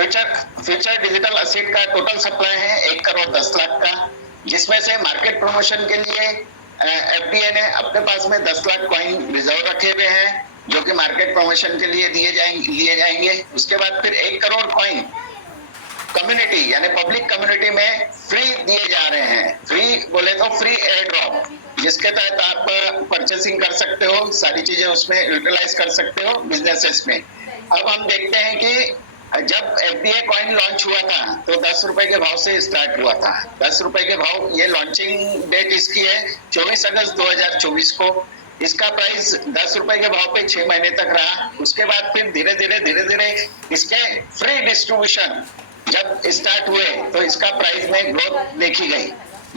Future future digital asset का total supply है 1 करोड़ 10 लाख का, जिसमें से मार्केट प्रमोशन के लिए एफडीए ने अपने पास में 10 लाख कॉइन रिजर्व रखे हुए हैं, जो कि मार्केट प्रमोशन के लिए लिए जाएंगे। उसके बाद फिर 1 करोड़ कॉइन कम्युनिटी यानी पब्लिक कम्युनिटी में फ्री दिए जा रहे हैं। फ्री बोले तो फ्री एयर ड्रॉप, जिसके तहत आप परचेसिंग कर सकते हो, सारी चीजें उसमें यूटिलाइज कर सकते हो बिजनेसेस में। अब हम देखते हैं कि जब एफडीए कॉइन लॉन्च हुआ था तो 10 रुपए के भाव से स्टार्ट हुआ था। 10 रुपए के भाव, ये लॉन्चिंग डेट इसकी है 24 अगस्त 2024 को। इसका प्राइस 10 रुपए के भाव पे 6 महीने तक रहा। उसके बाद फिर धीरे धीरे इसके फ्री डिस्ट्रीब्यूशन जब स्टार्ट हुए तो इसका प्राइस में ग्रोथ देखी गई।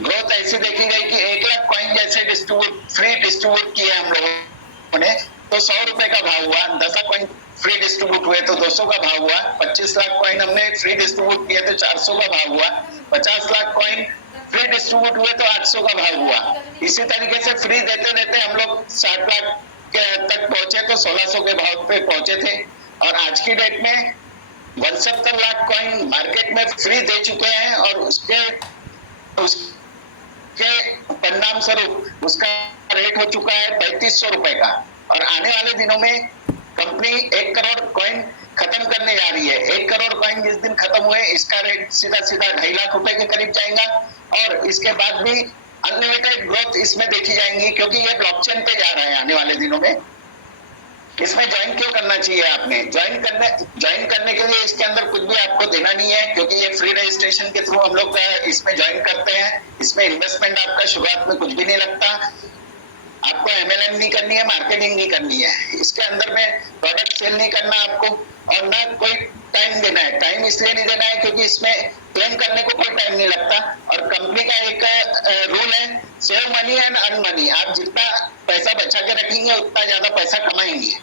ग्रोथ ऐसी देखी गई कि 1 लाख कॉइन जैसे फ्री डिस्ट्रीब्यूट किए हम लोगों ने तो 100 रुपए का भाव हुआ। 10 लाख कॉइन फ्री डिस्ट्रीब्यूट हुए तो 200 का भाव हुआ। 25 लाख कॉइन हमने फ्री डिस्ट्रीब्यूट किए तो 400 का भाव हुआ। 50 लाख कॉइन फ्री डिस्ट्रीब्यूट हुए तो 800 का भाव हुआ। इसी तरीके से फ्री देते देते हम लोग 60 लाख तक पहुंचे तो 1600 के भाव पे पहुंचे थे। और आज की डेट में 71 लाख कॉइन मार्केट में फ्री दे चुके हैं और उसके परिणाम स्वरूप उसका रेट हो चुका है 3500 रुपए का। और आने वाले दिनों में कंपनी 1 करोड़ कॉइन खत्म करने जा रही है। 1 करोड़ कॉइन जिस दिन खत्म हुए इसका रेट सीधा 2.5 लाख रुपए के करीब जाएगा। और इसके बाद भी अनलिमिटेड ग्रोथ इसमें देखी जाएंगी, क्योंकि ये ब्लॉकचेन पे जा रहा है आने वाले दिनों में। इसमें ज्वाइन क्यों करना चाहिए आपने? ज्वाइन करने के लिए इसके अंदर कुछ भी आपको देना नहीं है, क्योंकि ये फ्री रजिस्ट्रेशन के थ्रू हम लोग इसमें ज्वाइन करते हैं। इसमें इन्वेस्टमेंट आपका शुरुआत में कुछ भी नहीं लगता। आपको एमएलएम नहीं करनी है, मार्केटिंग नहीं करनी है, इसके अंदर में प्रोडक्ट सेल नहीं करना आपको, और ना कोई टाइम देना है। टाइम इसलिए नहीं देना है क्योंकि इसमें क्लेम करने को कोई टाइम नहीं लगता। और कंपनी का एक रूल है, save money and earn money. आप जितना पैसा बचा के रखेंगे उतना ज्यादा पैसा कमाएंगे।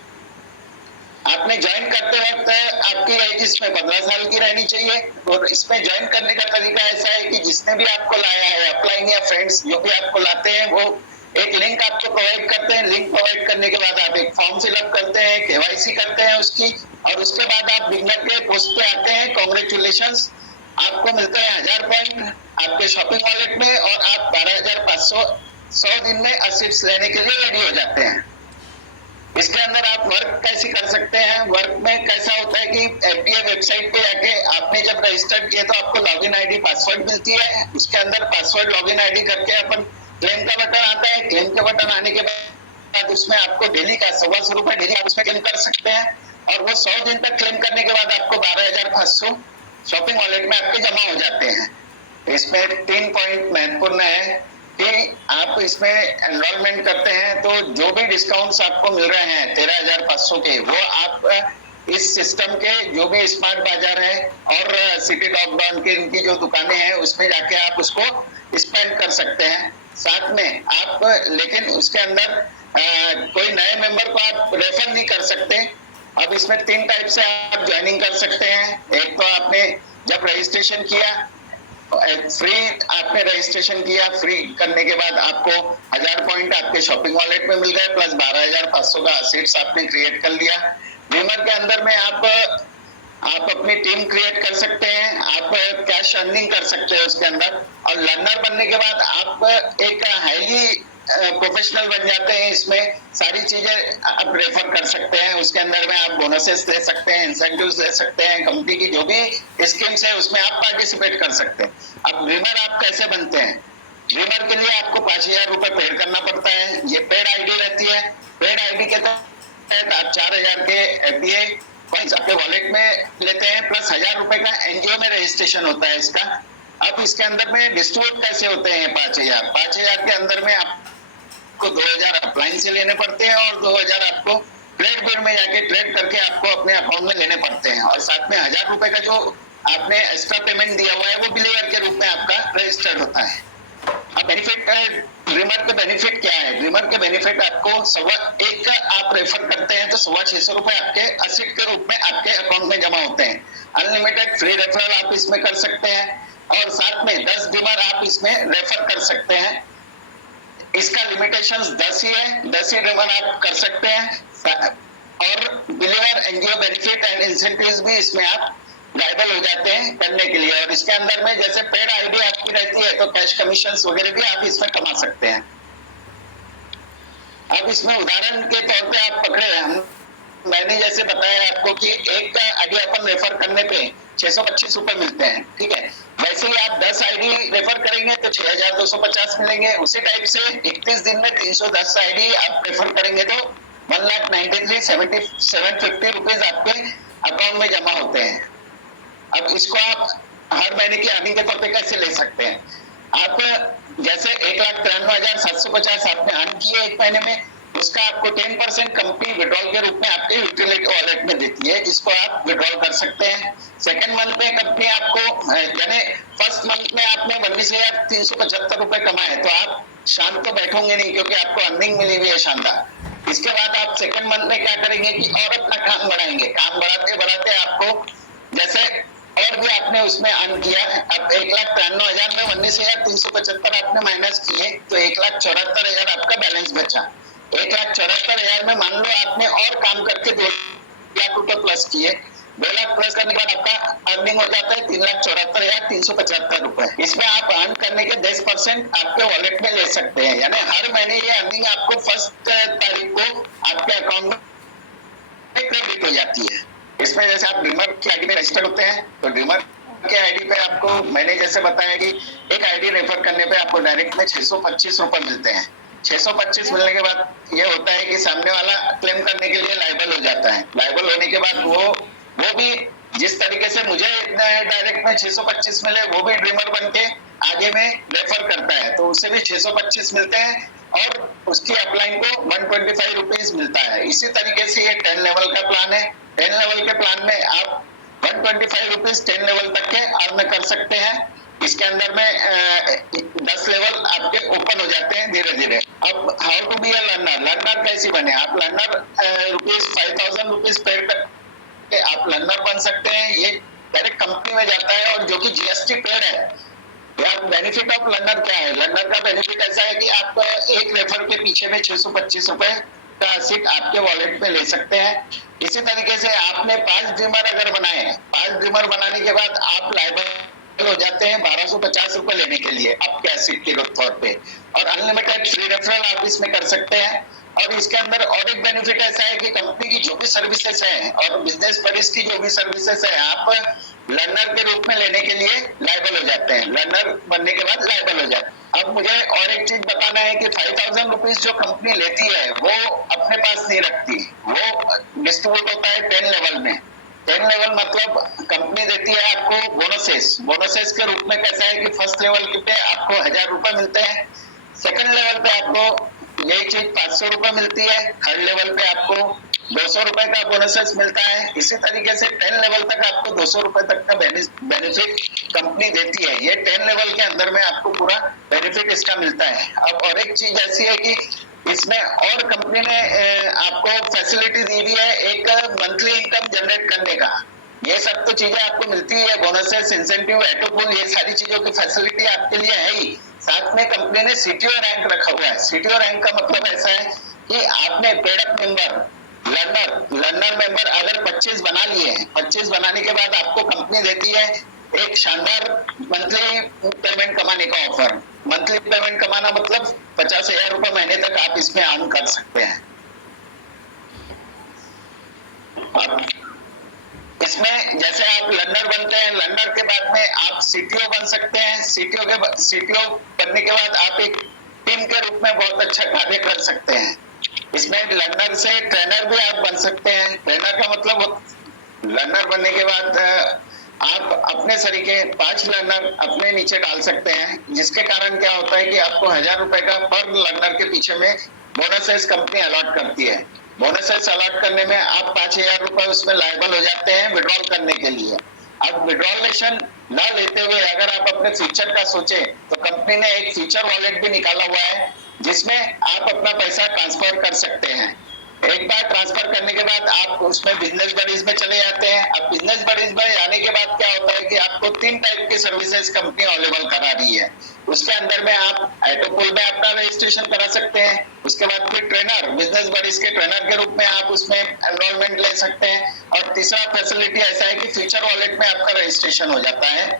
आपने ज्वाइन करते वक्त आपकी एज इसमें 15 साल की रहनी चाहिए। और इसमें ज्वाइन करने का तरीका ऐसा है कि जिसने भी आपको लाया है, अपलाइन या फ्रेंड्स जो भी आपको लाते हैं, वो एक लिंक आपको प्रोवाइड करते हैं। लिंक प्रोवाइड करने के बाद आप एक फॉर्म फिलअप करते हैं, केवाईसी करते हैं उसकी, और उसके बाद आप बिगनर के पोस्ट पे आते हैं। कांग्रेचुलेशंस, आपको मिलते हैं 1000 पॉइंट आपके शॉपिंग वॉलेट में, और आप 12,500 100 दिन में असिप्स लेने के लिए रेडी हो जाते हैं। इसके अंदर आप वर्क कैसे कर सकते हैं? वर्क में कैसा होता है कि एफडीए वेबसाइट पे जाके आपने जब रजिस्टर्ड किया तो आपको लॉगिन आईडी पासवर्ड मिलती है। उसके अंदर पासवर्ड लॉगिन आईडी करके अपन क्लेम का बटन आता है। क्लेम के बटन आने के बाद उसमें आपको डेली का 125 रुपए डेली आप उसमें क्लेम कर सकते हैं। और वो 100 दिन तक क्लेम करने के बाद आपको 12,500 शॉपिंग वॉलेट में आपके जमा हो जाते हैं। इसमें 3 पॉइंट महत्वपूर्ण है कि आप इसमें एनरोलमेंट करते हैं तो जो भी डिस्काउंट्स आपको मिल रहे हैं 13,500 के, वो आप इस सिस्टम के जो भी स्मार्ट बाजार है और सिटी टॉप डाउन के इनकी जो दुकानें हैं उसमें जाके आप उसको स्पेंड कर सकते हैं। साथ में आप, लेकिन उसके अंदर कोई नए मेंबर को आप रेफर नहीं कर सकते। अब इसमें 3 टाइप से आप ज्वाइनिंग कर सकते हैं। एक तो आपने जब रजिस्ट्रेशन किया, फ्री आपने रजिस्ट्रेशन किया, फ्री करने के बाद आपको 1000 पॉइंट आपके शॉपिंग वॉलेट में मिल गए, प्लस 12,500 का असेट्स आपने क्रिएट कर लिया। ड्रीमर के अंदर में आप अपनी टीम क्रिएट कर सकते हैं, आप कैश अर्निंग कर सकते हैं उसके अंदर। और लर्नर बनने के बाद आप एक हाईली प्रोफेशनल बन जाते हैं। इसमें सारी चीजें आप रेफर कर सकते हैं। उसके अंदर में आप बोनसेस ले सकते हैं, इंसेंटिव्स ले सकते हैं, कंपनी की जो भी स्कीम्स है उसमें आप पार्टिसिपेट कर सकते हैं। अब ड्रीमर आप कैसे बनते हैं? ड्रीमर के लिए आपको 5,000 रुपए पेड करना पड़ता है। ये पेड आईडी रहती है। पेड आईडी के तहत आप 4,000 के एफडीए कॉइंस आपके वॉलेट में लेते हैं, प्लस 1,000 रुपए का एनजीओ में रजिस्ट्रेशन होता है इसका। अब इसके अंदर में डिस्ट्रीब्यूट कैसे होते हैं 5,000 के अंदर में आपको 2,000 अपलाइन से लेने पड़ते हैं और 2,000 आपको ट्रेड बिल में जाके ट्रेड करके आपको अपने अकाउंट में लेने पड़ते हैं। और साथ में 1,000 रुपए का जो आपने एक्स्ट्रा पेमेंट दिया हुआ है वो बिलीवर के रूप में आपका रजिस्टर्ड होता है। अब बेनिफिट, ड्रीमर के बेनिफिट क्या है? ड्रीमर के बेनिफिट आपको 1.25 का आप रेफर करते हैं तो 650 रुपए आपके असेट के रूप में आपके अकाउंट में जमा होते हैं। अनलिमिटेड फ्री रेफरल आप इसमें कर सकते हैं, और साथ में 10 ड्रीमर आप इसमें रेफर कर सकते हैं। इसका लिमिटेशंस 10 ही है, 10 ही ड्रीमर आप कर सकते हैं। और believer NGO benefit and incentives भी इसमें आप लायबल हो जाते हैं करने के लिए। और इसके अंदर में जैसे पेड आईडी आपकी रहती है तो कैश कमीशन वगैरह भी आप इसमें कमा सकते हैं। अब इसमें उदाहरण के तौर पे आप पकड़े हैं, मैंने जैसे बताया आपको कि एक आईडी अपन रेफर करने पे 625 रुपए मिलते हैं, ठीक है। वैसे ही आप 10 आईडी रेफर करेंगे तो 6250 मिलेंगे। उसी टाइप से 31 दिन में 310 आईडी आप रेफर करेंगे तो 1,93,750 रुपीज आपके अकाउंट में जमा होते हैं। अब इसको आप हर महीने की अर्निंग के तौर पे कैसे ले सकते हैं? आप जैसे 1,93,750 आपने अर्न किए एक महीने में, उसका आपको 10% कंपनी विड्रॉल के रूप में आपके यूटिलिटी वॉलेट में देती है, जिसको आप विड्रॉल कर सकते हैं। सेकंड मंथ में कंपनी आपको यानी फर्स्ट मंथ में आपने 19,375 रुपए कमाए तो आप शांत तो बैठोगे नहीं, क्योंकि आपको अर्निंग मिली हुई है शानदार। इसके बाद आप सेकंड मंथ में क्या करेंगे कि और अपना काम बढ़ाएंगे। काम बढ़ाते बढ़ाते आपको जैसे और भी आपने उसमें अर्न किया, अब 1,93,000 में 19,375 आपने माइनस किए तो 1,74,000 आपका बैलेंस बचा। 1,74,000 में मान लो आपने और काम करके 2 लाख रुपए प्लस किए, 2 लाख प्लस करने के बाद आपका अर्निंग हो जाता है 3,74,375 रुपए। इसमें आप अर्न करने के 10% आपके वॉलेट में ले सकते हैं, यानी हर महीने ये अर्निंग आपको फर्स्ट तारीख को आपके अकाउंट में क्रेडिट हो जाती है। इसमें जैसे आप ड्रीमर की आईडी में रजिस्टर होते हैं तो ड्रीमर के आईडी पे आपको मैंने जैसे बताया कि एक आईडी रेफर करने पे आपको डायरेक्ट में 625 रुपए मिलते हैं। 625 मिलने के बाद ये होता है कि सामने वाला क्लेम करने के लिए लायबल हो जाता है। लायबल होने के बाद वो भी जिस तरीके से मुझे डायरेक्ट में 625 मिले, वो भी ड्रीमर बन के आगे में रेफर करता है तो उसे भी 625 मिलते हैं और उसकी अपलाइन को 125 रुपीज मिलता है। इसी तरीके से ये 10 लेवल का प्लान है। 10 लेवल के प्लान में आप 125 रुपीज 10 लेवल तक के अर्न कर सकते हैं। इसके अंदर में 10 लेवल आपके ओपन हो जाते हैं धीरे धीरे। अब how to be a learner, learner कैसे बने? आप लर्नर ₹5,000 रुपीज पेड करके आप लर्नर बन सकते हैं। ये डायरेक्ट कंपनी में जाता है और जो कि जीएसटी पेड है। बेनिफिट ऑफ लर्नर क्या है? लर्नर का बेनिफिट ऐसा है कि आप एक रेफर के पीछे में 625 रुपए का सीट आपके वॉलेट में ले सकते हैं। इसी तरीके से आपने 5 ड्रीमर अगर बनाए, 5 ड्रीमर बनाने के बाद आप लाइबल हो जाते हैं 1250 रुपए लेने के लिए आपके एसिड के तौर पे, और अनलिमिटेड फ्री रेफरल आप इसमें कर सकते हैं। और इसके अंदर और एक बेनिफिट ऐसा है कि कंपनी की जो भी सर्विसेज है और बिजनेस बडीज की जो भी सर्विसेज है आप लर्नर के रूप में लेने के लिए लायबल हो जाते हैं। लर्नर बनने के बाद लायबल हो जाते हैं। अब मुझे और एक चीज बताना है कि 5,000 रुपीज जो कंपनी लेती है वो अपने पास नहीं रखती, वो डिस्ट्रीब्यूट होता है 10 लेवल में। 10 लेवल मतलब कंपनी देती है आपको बोनसेस। बोनसेस के रूप में कैसा है कि फर्स्ट लेवल पे आपको 1,000 रुपए मिलते हैं, सेकंड लेवल पे आपको यही चीज 500 रुपए मिलती है, थर्ड लेवल पे आपको 200 रुपए का बोनसेस मिलता है। इसी तरीके से 10 लेवल तक आपको 200 रुपए तक का बेनिफिट कंपनी देती है। ये 10 लेवल के अंदर में आपको पूरा बेनिफिट इसका मिलता है। अब और एक चीज ऐसी है कि इसमें और कंपनी ने आपको फैसिलिटी दी हुई है एक मंथली इनकम जनरेट करने का। ये सब तो चीजें आपको मिलती है, बोनसेस, इंसेंटिव, एटोपुल, ये सारी चीजों की फैसिलिटी आपके लिए है ही। साथ में कंपनी ने सीटीओ रैंक रखा हुआ है। सीटीओ रैंक का मतलब ऐसा है कि आपने paid up member learner member अगर 25 बना लिए हैं, 25 बनाने के बाद आपको कंपनी देती है एक शानदार मंथली पेमेंट कमाने का ऑफर। मंथली पेमेंट कमाना मतलब 50,000 रुपए महीने तक आप इसमें अर्न कर सकते हैं। अब इसमें जैसे आप लर्नर बनते हैं, लर्नर के बाद में आप सीटीओ बन सकते हैं। सीटीओ बनने के बाद आप एक टीम के रूप में बहुत अच्छा कार्य कर सकते हैं। इसमें लर्नर से ट्रेनर भी आप बन सकते हैं। ट्रेनर का मतलब लर्नर बनने के बाद आप अपने तरीके 5 लर्नर अपने नीचे डाल सकते हैं, जिसके कारण क्या होता है कि आपको 1,000 रुपए का पर लर्नर के पीछे में बोनसेस कंपनी अलॉट करती है। बोनसेस अलॉट करने में आप 5,000 रुपए उसमें लायबल हो जाते हैं विड्रॉल करने के लिए। अब विड्रॉलेशन ना लेते हुए अगर आप अपने फ्यूचर का सोचे तो कंपनी ने एक फ्यूचर वॉलेट भी निकाला हुआ है, जिसमें आप अपना पैसा ट्रांसफर कर सकते हैं। एक बार ट्रांसफर करने के बाद आप उसमें बिजनेस बडीज में चले जाते हैं। अब बिजनेस बडीज में आने के बाद क्या होता है कि आपको 3 टाइप की सर्विसेज कंपनी अवेलेबल करा रही है। उसके अंदर में आप एटोपुल में अपना रजिस्ट्रेशन करा सकते हैं। उसके बाद फिर ट्रेनर, बिजनेस बडीज के ट्रेनर के रूप में आप उसमें एनरोलमेंट ले सकते हैं। और तीसरा फैसिलिटी ऐसा है कि फ्यूचर वॉलेट में आपका रजिस्ट्रेशन हो जाता है।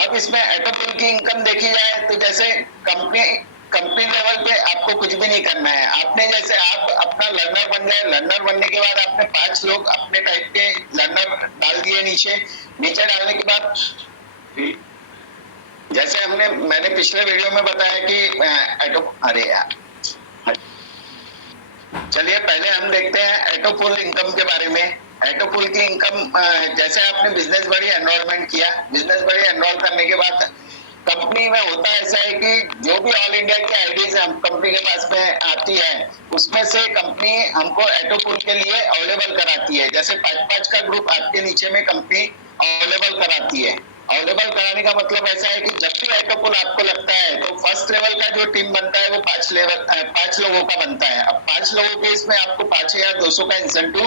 अब इसमें एटोपुल की इनकम देखी जाए तो जैसे कंपनी लेवल पे आपको कुछ भी नहीं करना है। आपने जैसे आप अपना लर्नर बन गए, लर्नर बनने के बाद आपने 5 लोग अपने टाइप के लर्नर डाल दिए नीचे डालने के बाद जैसे मैंने पिछले वीडियो में बताया कि अरे यार, चलिए पहले हम देखते हैं एटोपुल इनकम के बारे में। एटोपुल की इनकम, जैसे आपने बिजनेस बड़ी एनरोलमेंट किया, बिजनेस बड़ी एनरोल करने के बाद कंपनी में होता ऐसा है कि जो भी ऑल इंडिया की आईडीज हम कंपनी के पास में आती है उसमें से कंपनी हमको एटोपुल के लिए अवेलेबल कराती है। जैसे 5-5 का ग्रुप आपके नीचे में कंपनी अवेलेबल कराती है। अवेलेबल कराने का मतलब ऐसा है कि जब भी एटोपुल आपको लगता है तो फर्स्ट लेवल का जो टीम बनता है वो 5 लोगों का बनता है। अब 5 लोगों के इसमें आपको 5200 का इंसेंटिव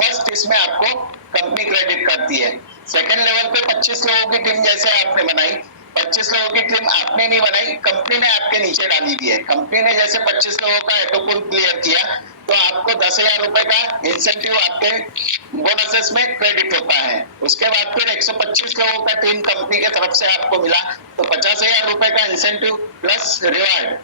फर्स्ट इसमें आपको कंपनी क्रेडिट करती है। सेकंड लेवल पे 25 लोगों की टीम जैसे आपने बनाई, 25 लोगों की टीम आपने नहीं बनाई, कंपनी ने आपके नीचे डाली दी है। कंपनी ने जैसे 25 लोगों का एटोपुल क्लियर किया तो आपको 10,000 रुपए का इंसेंटिव आपके बोनसेस में क्रेडिट होता है। उसके बाद फिर 125 लोगों का टीम कंपनी की तरफ से आपको मिला तो 50,000 रुपए का इंसेंटिव प्लस रिवार्ड,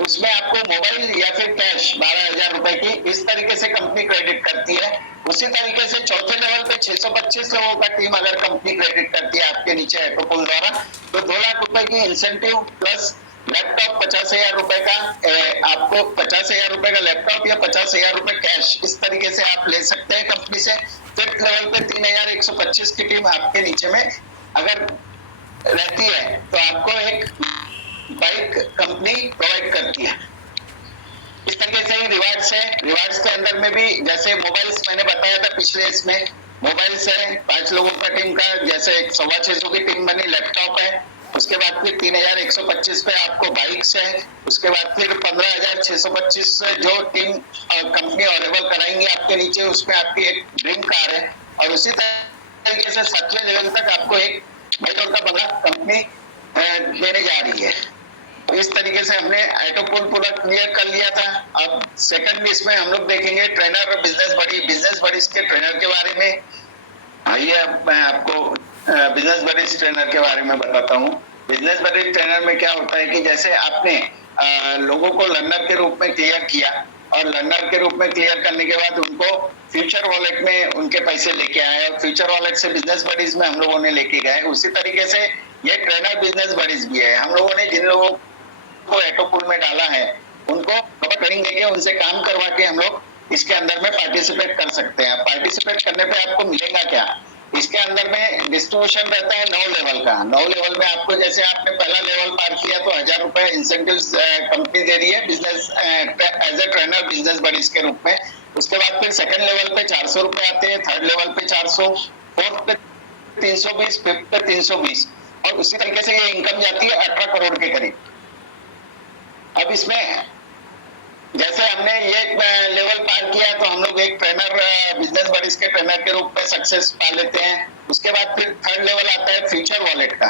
उसमें आपको मोबाइल या फिर कैश 12,000 रुपए की इस तरीके से कंपनी क्रेडिट करती है। उसी तरीके से चौथे लेवल पे 625 लोगों का टीम अगर कंपनी क्रेडिट करती है आपके नीचे एटोपुल द्वारा तो 2 लाख रुपए की इंसेंटिव प्लस लैपटॉप 50,000 रुपए का, आपको 50,000 रुपए का लैपटॉप या 50,000 रुपए कैश इस तरीके से आप ले सकते हैं कंपनी से। फिफ्थ लेवल पे 3,125 की टीम आपके नीचे में अगर रहती है तो आपको एक बाइक कंपनी प्रोवाइड करती है। इस तरीके से ही रिवार्ड्स है। रिवार्ड्स के अंदर में भी जैसे मोबाइल्स मैंने बताया था पिछले इसमें, मोबाइल्स है 5 लोगों का टीम का, जैसे 625 की टीम बनी, लैपटॉप है। उसके बाद फिर 3,125 पे आपको बाइक्स है। उसके बाद फिर 15,625 जो टीम कंपनी अवेलेबल कराएंगे आपके नीचे, उसमें आपकी एक ड्रीम कार है। और उसी तरीके से 7वें लेवल तक आपको एक मेट्रो का बंगला कंपनी देने जा रही है। इस तरीके से हमने एटोपुल पूरा क्लियर कर लिया था। अब सेकंड इसमें हम लोग देखेंगे ट्रेनर बिजनेस बडीज के ट्रेनर के बारे में। आइए अब मैं आपको बिजनेस बडीज ट्रेनर के बारे में बताता हूँ। बिजनेस बडीज ट्रेनर में क्या होता है कि जैसे आपने लोगों को लर्नर के रूप में क्लियर किया और लर्नर के रूप में क्लियर करने के बाद उनको फ्यूचर वॉलेट में उनके पैसे लेके आए और फ्यूचर वॉलेट से बिजनेस बडीज में हम लोगों ने लेके गए। उसी तरीके से ये ट्रेनर बिजनेस बडीज भी है। हम लोगों ने जिन लोगों को एटोपुल में डाला है उनको ट्रेनिंग देके उनसे काम करवा के हम लोग इसके अंदर में पार्टिसिपेट कर सकते हैं। पार्टिसिपेट करने पे आपको मिलेगा क्या, इसके अंदर में डिस्ट्रीब्यूशन रहता है 9 लेवल का। 9 लेवल में आपको जैसे आपने पहला लेवल पार किया तो 1,000 रुपए इंसेंटिव कंपनी दे रही है business as a trainer business buddies के रूप में। उसके बाद फिर सेकंड लेवल पे 400 रुपए आते हैं, थर्ड लेवल पे 400, फोर्थ पे 320, फिफ्थ पे 320 और उसी तरीके से ये इनकम जाती है 18 करोड़ के करीब। अब इसमें जैसे हमने ये लेवल पार किया तो हम लोग एक ट्रेनर बिजनेस बडीज के ट्रेनर के रूप में सक्सेस पा लेते हैं। उसके बाद फिर थर्ड लेवल आता है फ्यूचर वॉलेट का।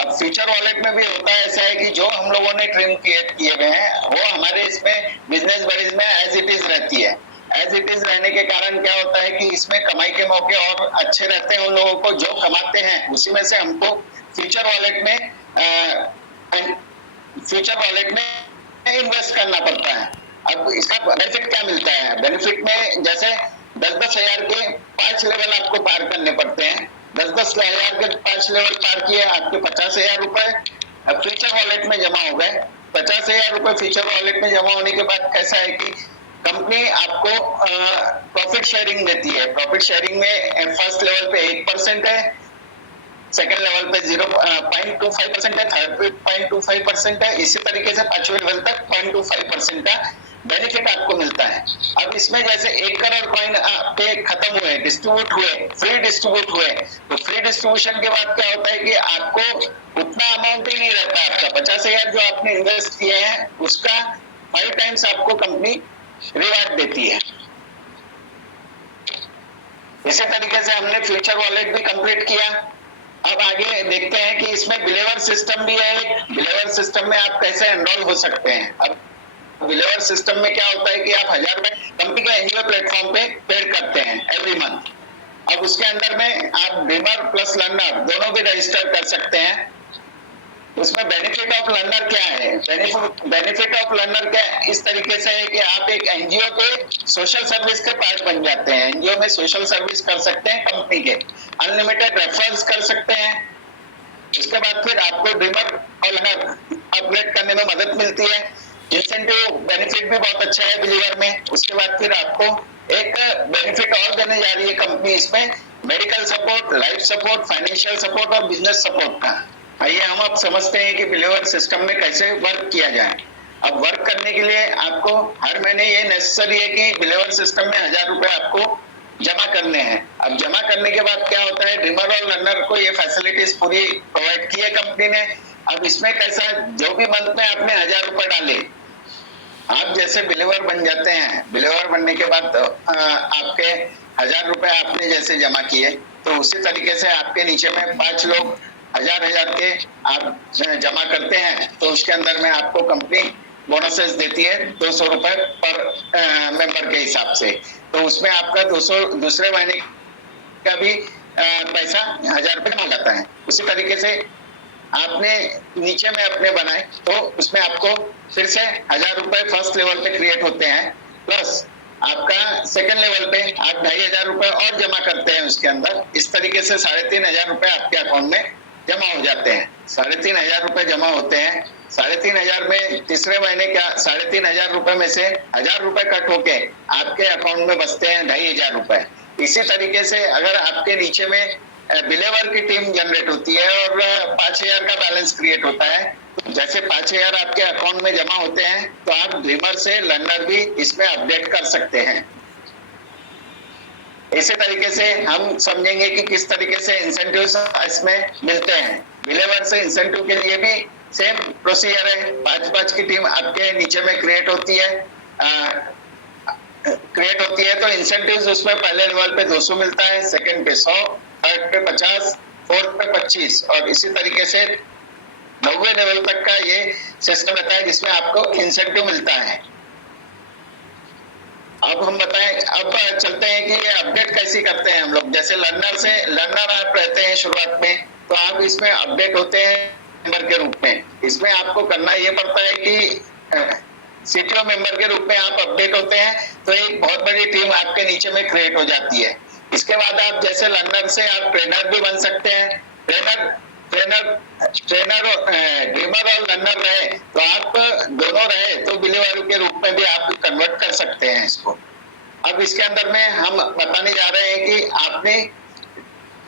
अब फ्यूचर वॉलेट में भी होता है ऐसा है कि जो हम लोगों ने ट्रिम क्रिएट किए हुए हैं वो हमारे इसमें बिजनेस बडीज में एज इट इज रहती है। एज इट इज रहने के कारण क्या होता है कि इसमें कमाई के मौके और अच्छे रहते हैं उन लोगों को जो कमाते हैं, उसी में से हमको फ्यूचर वॉलेट में इन्वेस्ट करना पड़ता है। अब इसका बेनिफिट क्या मिलता है, बेनिफिट में जैसे 10-10 हजार के 5 लेवल आपको पार करने पड़ते हैं। 10-10 हजार के 5 लेवल पार किए आपके 50,000 रुपए अब फ्यूचर वॉलेट में जमा हो गए। 50,000 रुपए फ्यूचर वॉलेट में जमा होने के बाद कैसा है कि कंपनी आपको प्रॉफिट शेयरिंग देती है। प्रॉफिट शेयरिंग में फर्स्ट लेवल पे 1% है, सेकेंड लेवल पे 0.25% है, थर्ड पे 0.25% है, इसी तरीके से 5वें लेवल तक 0.25% का बेनिफिट आपको मिलता है। अब इसमें जैसे 1 करोड़ कॉइन आपके खत्म हुए, डिस्ट्रीब्यूट हुए, फ्री डिस्ट्रीब्यूट हुए, तो फ्री डिस्ट्रीब्यूशन के बाद क्या होता है कि आपको उतना अमाउंट ही नहीं रहता। आपका 50,000 जो आपने इन्वेस्ट किए हैं उसका 5 टाइम्स आपको कंपनी रिवार्ड देती है। इसी तरीके से हमने फ्यूचर वॉलेट भी कंप्लीट किया। अब आगे देखते हैं कि इसमें बिलीवर सिस्टम भी है। बिलीवर सिस्टम में आप कैसे एनरोल हो सकते हैं। अब बिलीवर सिस्टम में क्या होता है कि आप 1000 रुपए कंपनी के एनजीओ प्लेटफॉर्म पे पेड करते हैं एवरी मंथ। अब उसके अंदर में आप ड्रीमर प्लस लर्नर दोनों भी रजिस्टर कर सकते हैं। उसमें बेनिफिट ऑफ लर्नर क्या है? बेनिफिट ऑफ लर्नर क्या इस तरीके से है कि आप एक एनजीओ के सोशल सर्विस के पार्ट बन जाते हैं। एनजीओ में सोशल सर्विस कर सकते हैं कंपनी के, अनलिमिटेड रेफरल्स कर सकते हैं। उसके बाद फिर आपको ड्रीमर और लर्नर अपग्रेड करने में मदद मिलती है। इंसेंटिव बेनिफिट भी बहुत अच्छा है बिलीवर में। उसके बाद फिर आपको एक बेनिफिट और देने जा रही है कंपनी इसमें, medical support, life support, financial support और बिजनेस सपोर्ट का। आइए हम अब समझते हैं कि बिलीवर सिस्टम में कैसे वर्क किया जाए। अब वर्क करने के लिए आपको हर महीने ये नेसेसरी है कि बिलीवर सिस्टम में 1000 रुपए आपको जमा करने हैं। अब जमा करने के बाद क्या होता है, ड्रीमर और लर्नर को ये फैसिलिटीज पूरी प्रोवाइड की है कंपनी ने। अब इसमें कैसा, जो भी मंथ में आपने 1000 रुपए डाले, आप जैसे बिलीवर बन जाते हैं, बिलीवर बनने के बाद आपके 1000 रुपए आपने जैसे जमा किए, तो उसी तरीके से आपके नीचे में 5 लोग 1000 के आप जमा करते हैं, तो उसके अंदर में आपको कंपनी बोनसेस देती है 200 रुपए पर मेंबर के हिसाब से। तो उसमें आपका 200 दूसरे महीने का भी पैसा 1000 रुपए जमा जाता है। उसी तरीके से आपने नीचे में अपने बनाए तो उसमें आपको फिर से 1000 रुपए फर्स्ट लेवल पे क्रिएट होते हैं, प्लस आपका सेकंड लेवल पे आप 2500 रुपए और जमा करते हैं उसके अंदर। इस तरीके से 3500 रुपए आपके अकाउंट में जमा हो जाते हैं। 3500 रुपए जमा होते हैं। 3500 में तीसरे महीने क्या 3500 रुपए में से 1000 रुपए कट होके आपके अकाउंट में बचते हैं 2500 रुपए। इसी तरीके से अगर आपके नीचे में बिलीवर की टीम जनरेट होती है और 5000 का बैलेंस क्रिएट होता है, जैसे 5000 आपके अकाउंट में जमा होते हैं तो आप ड्रीमर से लर्नर भी इसमें अपडेट कर सकते हैं। इसी तरीके से हम समझेंगे कि किस तरीके से इंसेंटिव्स इसमें मिलते हैं। बिलीवर से इंसेंटिव के लिए भी सेम प्रोसीजर है। 5-5 की टीम आपके नीचे में क्रिएट होती है तो इंसेंटिव्स उसमें पहले लेवल पे 200 मिलता है, सेकंड पे 100, थर्ड पे 50, फोर्थ पे 25 और इसी तरीके से 90 लेवल तक का ये सिस्टम रहता है जिसमें आपको इंसेंटिव मिलता है। अब हम बताएं, अब चलते हैं कि ये अपडेट कैसे करते हैं हम लोग। जैसे लर्नर आप रहते हैं शुरुआत में, तो आप इसमें अपडेट होते हैं मेंबर के रूप में। इसमें आपको करना ये पड़ता है कि सीटीओ मेंबर के रूप में आप अपडेट होते हैं तो एक बहुत बड़ी टीम आपके नीचे में क्रिएट हो जाती है। इसके बाद आप जैसे लर्नर से आप ट्रेनर भी बन सकते हैं। ट्रेनर ड्रीमर और लर्नर रहे तो आप दोनों रहे तो बिलीवर के रूप में भी आप कन्वर्ट कर सकते हैं इसको। अब इसके अंदर में हम बताने जा रहे हैं कि आपने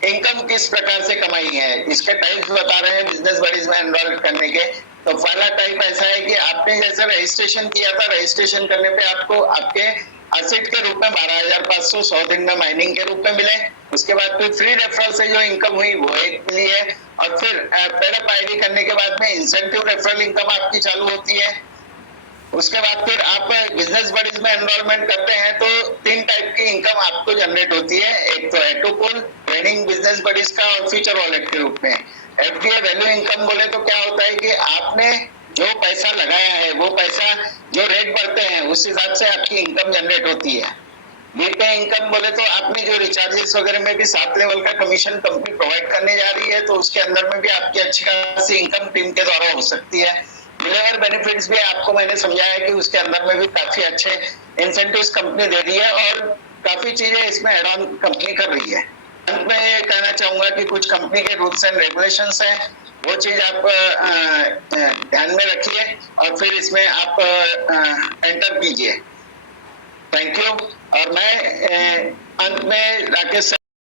इनकम किस प्रकार से कमाई है। इसके टाइप्स बता रहे हैं बिजनेस बडीज में एनरोल करने के। तो पहला टाइप ऐसा है कि आपने जैसे रजिस्ट्रेशन किया था, रजिस्ट्रेशन करने पे आपको आपके एसेट के रूप में 12,500 100 दिन में माइनिंग के रूप में मिले। उसके बाद फिर फ्री रेफरल से जो इनकम हुई वो एक मिली है और फिर पेडअप आईडी करने के बाद में इंसेंटिव रेफरल इनकम आपकी चालू होती है। उसके बाद फिर आप बिजनेस बडीज में एनरोलमेंट करते हैं तो 3 टाइप की इनकम आपको जनरेट होती है। एक तो एटोपुल ट्रेनिंग बिजनेस बडीज का और फ्यूचर वॉलेट के रूप में। एफडीए वैल्यू इनकम बोले तो क्या होता है कि आपने जो पैसा लगाया है वो पैसा जो रेट बढ़ते हैं उस हिसाब से आपकी इनकम जनरेट होती है। बीपे इनकम बोले तो आपने जो रिचार्जेस वगैरह में भी 7 लेवल का कमीशन कंपनी प्रोवाइड करने जा रही है तो उसके अंदर में भी आपकी अच्छी खासी इनकम टीम के द्वारा हो सकती है। बिलीवर बेनिफिट्स भी आपको मैंने समझाया कि उसके अंदर में भी काफी अच्छे इंसेंटिव्स कंपनी दे रही है और काफी चीजें इसमें एड ऑन कंपनी कर रही है। अंत में ये कहना चाहूंगा कि कुछ कंपनी के रूल्स एंड रेगुलेशंस हैं, वो चीज आप ध्यान में रखिए और फिर इसमें आप एंटर कीजिए। Thank you. और मैं अंत में राकेश